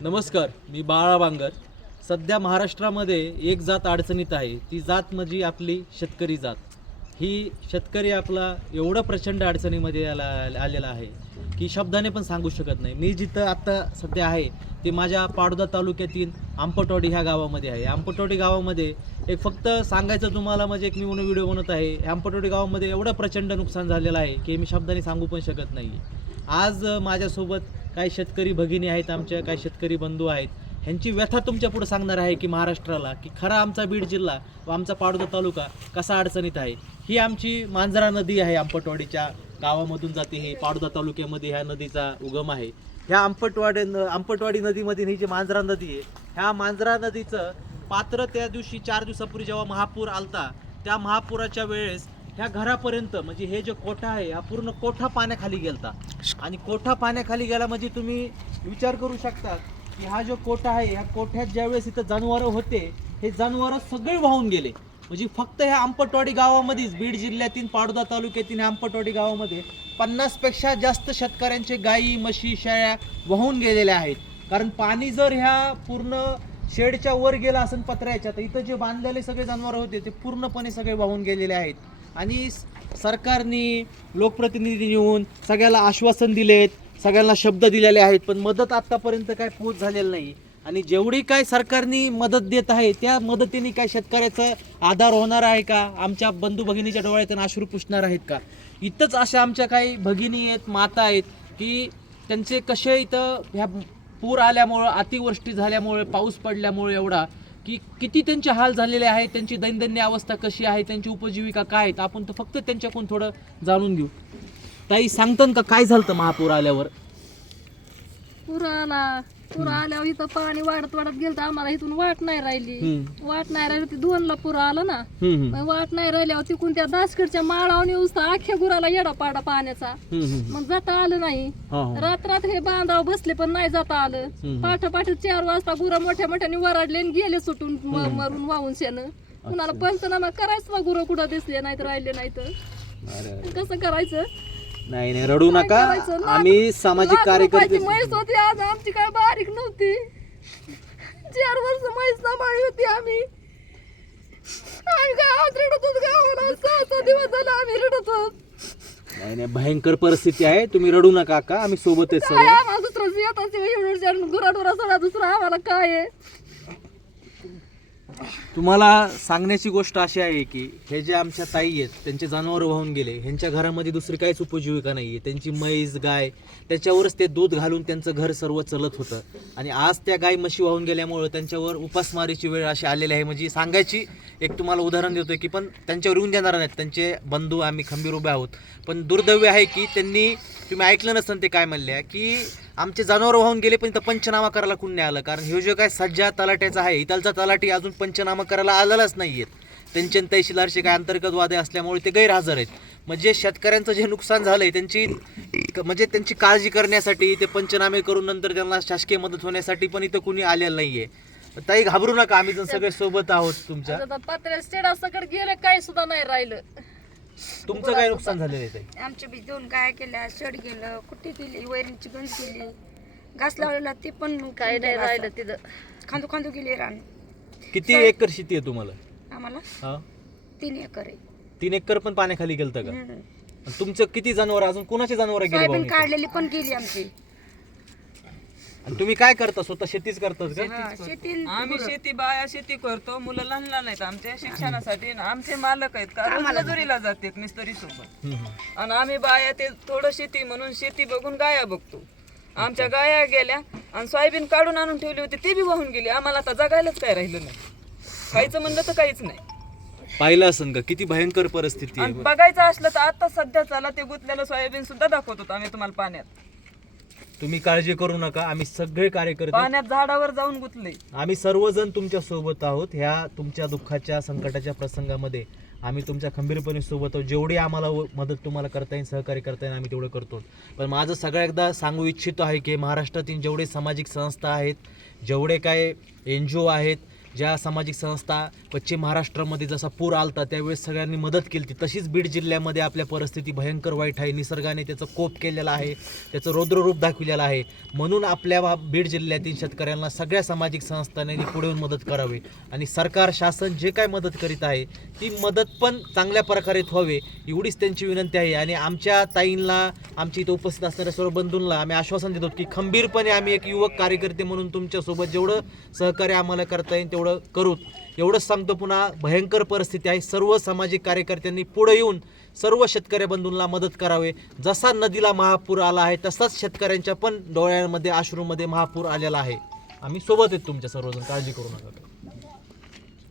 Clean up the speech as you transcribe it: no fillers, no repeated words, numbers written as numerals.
नमस्कार, मी बाळा बांगर. सध्या महाराष्ट्रामध्ये एक जात अडचणीत आहे. ती जात म्हणजे आपली शेतकरी जात. ही शेतकरी आपला एवढं प्रचंड अडचणीमध्ये आलेला आहे की शब्दाने पण सांगू शकत नाही. मी जिथं आत्ता सध्या आहे ते माझ्या पाडोदा तालुक्यातील आंपटवाडी ह्या गावामध्ये आहे. आंपटवाडी गावामध्ये एक फक्त सांगायचं तुम्हाला म्हणजे एक मी व्हिडिओ बनवत आहे. आंपटवाडी गावामध्ये एवढं प्रचंड नुकसान झालेलं आहे की मी शब्दाने सांगू पण शकत नाही. आज माझ्यासोबत काही शेतकरी भगिनी आहेत, आमच्या काही शेतकरी बंधू आहेत. ह्यांची व्यथा तुमच्या पुढे सांगणार आहे की महाराष्ट्राला की खरा आमचा बीड जिल्हा व आमचा पाडोदा तालुका कसा अडचणीत आहे. ही आमची मांजरा नदी आहे, आंपटवाडीच्या गावामधून जाते. हे पाडोदा तालुक्यामध्ये ह्या नदीचा उगम आहे. ह्या आंपटवाडी नदीमध्ये ही जी मांजरा नदी आहे, ह्या मांजरा नदीचं पात्र त्या दिवशी 4 दिवसापूर्वी जेव्हा महापूर आलता, त्या महापुराच्या वेळेस ह्या घरापर्यंत म्हणजे हे जे कोठा आहे हा पूर्ण कोठा पाण्याखाली गेलता. आणि कोठा पाण्याखाली गेला म्हणजे तुम्ही विचार करू शकता की हा जो कोठा आहे, ह्या कोठ्यात ज्यावेळेस इथं जनावरं होते, हे जनावरं सगळे वाहून गेले. म्हणजे फक्त ह्या आंपटवाडी गावामध्येच बीड जिल्ह्यातील पाडोदा तालुक्यातील आंपटवाडी गावामध्ये 50पेक्षा जास्त शेतकऱ्यांचे गायी म्हशी शेळ्या वाहून गेलेल्या आहेत. कारण पाणी जर ह्या पूर्ण शेडच्या वर गेला असेल पत्र्याच्या, तर इथं जे बांधलेले सगळे जनावरं होते ते पूर्णपणे सगळे वाहून गेलेले आहेत. आणि सरकारने लोकप्रतिनिधी येऊन सगळ्याला आश्वासन दिलेत, सगळ्यांना शब्द दिलेले आहेत, पण मदत आतापर्यंत काय पोहोच झालेली नाही. आणि जेवढी काय सरकारने मदत देत आहे त्या मदतीने काय शेतकऱ्याचा आधार होणार आहे का? आमच्या बंधू भगिनीच्या डोळ्यातून अश्रू पुसणार आहेत का? इथंच अशा आमच्या काही भगिनी आहेत, माता आहेत की त्यांचे कसे इथं ह्या पूर आल्यामुळं, अतिवृष्टी झाल्यामुळे, पाऊस पडल्यामुळे एवढा की किती त्यांचे हाल झालेले आहेत, त्यांची दैनंदिन अवस्था कशी आहे, त्यांची उपजीविका काय आहेत, आपण तर फक्त त्यांच्याकडून थोडं जाणून घेऊ. ताई सांगतात का काय झालं महापूर आल्यावर? पूर आल्यावर इथं पाणी वाढत गेलं, आम्हाला इथून वाट नाही राहिली. वाट नाही राहिली, ती 2ला पूर आला ना. वाट नाही राहिल्यावर तिकून त्या दासकडच्या माळावून येऊस अख्ख्या गुराला येडा पाडा पाण्याचा. मग जाता आलं नाही. रात्रात हे बांधाव बसले पण नाही जाता आलं. पाठ 4 वाजता गुरं मोठ्या मोठ्याने वराडले आणि गेले सुटून मरून वाहून शेण. कुणाला पंचनामा करायचं ना, गुरं कुठं दिसले नाहीत, राहिले नाहीत, कसं करायचं? नाही रडू नका, आम्ही सामाजिक कार्यकर्ते. म्हैस होती आज आमची, काय बारीक नव्हती. 4 वर्ष म्हैस सांभाळली होती आम्ही काय आज रडत होत गावाला. 6 दिवस झाला आम्ही रडत होत. नाही भयंकर परिस्थिती आहे, तुम्ही रडू नका का, आम्ही सोबत आहे सर्व. आम्हाला दुसरं येतात गुराढोरा सोडा, दुसरं आम्हाला काय आहे? तुम्हाला सांगण्याची गोष्ट अशी आहे की हे जे आमच्या ताई आहेत त्यांचे जनावर वाहून गेले, ह्यांच्या घरामध्ये दुसरी काहीच उपजीविका नाही आहे. त्यांची म्हैस गाय त्याच्यावरच ते दूध घालून त्यांचं घर सर्व चलत होतं. आणि आज त्या गाय म्हशी वाहून गेल्यामुळं त्यांच्यावर उपासमारीची वेळ अशी आलेली आहे. म्हणजे सांगायची एक तुम्हाला उदाहरण देतोय की पण त्यांच्यावर येऊन देणार नाहीत, त्यांचे बंधू आम्ही खंबीर उभे आहोत. पण दुर्दैव आहे की त्यांनी, तुम्ही ऐकलं नसेल ते काय म्हणल्या की आमचे जनावर वाहून गेले पण इथं पंचनामा करायला कोण नाही आलं. कारण हे जो काय सज्जा तलाट्याचा आहे, इथलचा तलाठी अजून पंचनामा करायला आलेलाच नाही आहेत. त्यांचे तहसीलदारचे काय अंतर्गत वादे असल्यामुळे ते गैरहजर आहेत. म्हणजे शेतकऱ्यांचं जे नुकसान झालंय त्यांची काळजी करण्यासाठी, ते पंचनामे करून नंतर त्यांना शासकीय मदत होण्यासाठी पण इथं कुणी आलेलं नाहीये. ताई घाबरू नका, आम्ही तर सगळे सोबत आहोत तुमच्या. पत्र्या स्टेडा सगळं गेलं, काही सुद्धा नाही राहिलं. तुमचं काय नुकसान झालेलं आहे ताई? आमचे बी 2 गाय केल्या, शेड गेलं, कुठे गेली, वैरणची गंज गेली, घास लावलेला ते पण काही नाही राहिलं तिथं. खांदू गेली रान. किती एकर शेती आहे तुम्हाला? आम्हाला हा 3 एकर आहे. 3 एकर पण पाण्याखाली गेलतं का? आणि तुमचं किती जनावर, अजून कोणाचे जनावर गेले? सोयाबीन काढलेली पण गेली आमची. आणि तुम्ही काय करता, स्वतः शेतीच करतात का? शेती आम्ही शेती करतो. मुलं लहान लहान आहेत आमच्या शिक्षणासाठी. आमचे मालक आहेत कारण मजुरीला जातात मिस्त्री सोबत. आणि आम्ही बाया ते थोडं शेती म्हणून शेती बघून गाया बघतो. आमच्या गाया गेल्या आणि सोयाबीन काढून आणून ठेवली होती, ती बी वाहून गेली. आम्हाला आता जगायलाच काय राहिलं नाही. खायचं म्हणलं तर काहीच नाही. पाहिलं असेल का किती भयंकर परिस्थिती आहे? आणि बघायचं असलं तर आता सध्या चला ते गुतलेलं सोयाबीन सुद्धा दाखवत होतो आम्ही तुम्हाला पाण्यात. तुम्ही काळजी करू नका, आम्ही सगळे कार्यकर्ते, पाण्यात झाडावर जाऊन गुतले. आम्ही सर्वजण तुमच्या सोबत आहोत. ह्या तुमच्या दुःखाच्या संकटाच्या प्रसंगामध्ये आम्ही तुमच्या खंबीरपणे सोबत आहोत. जेवढी आम्हाला मदत तुम्हाला करता येईल, सहकार्य करता येईल, आम्ही तेवढं करतो. पण माझं सगळ्या एकदा सांगू इच्छितो आहे की महाराष्ट्रातील जेवढे सामाजिक संस्था आहेत, जेवढे काय NGO आहेत, ज्या सामाजिक संस्था पश्चिम महाराष्ट्रामध्ये जसा पूर आलता त्यावेळेस सगळ्यांनी मदत केली तशीच बीड जिल्ह्यामध्ये आपल्या परिस्थिती भयंकर वाईट आहे. निसर्गाने त्याचं कोप केलेला आहे, त्याचं रौद्ररूप दाखविलेलं आहे. म्हणून आपल्या बीड जिल्ह्यातील शेतकऱ्यांना सगळ्या सामाजिक संस्थांनी पुढे येऊन मदत करावी आणि सरकार शासन जे काय मदत करीत आहे ती मदत पण चांगल्या प्रकारे व्हावे एवढीच त्यांची विनंती आहे. आणि आमच्या ताईंना, आमच्या इथं उपस्थित असणाऱ्या सर्व बंधूंना आम्ही आश्वासन देतो की खंबीरपणे आम्ही एक युवक कार्यकर्ते म्हणून तुमच्यासोबत जेवढं सहकार्य आम्हाला करता येईल तेवढं करू. एवढंच सांगतो. पुन्हा भयंकर परिस्थिती आहे. सर्व सामाजिक कार्यकर्त्यांनी पुढे येऊन सर्व शेतकरी बंधूंना मदत करावे. जसा नदीला महापूर आला आहे तसाच शेतकऱ्यांच्या पण डोळ्यांमध्ये अश्रूमध्ये महापूर आलेला आहे. आम्ही सोबत आहेत तुमच्या सर्वजण, काळजी करू नका.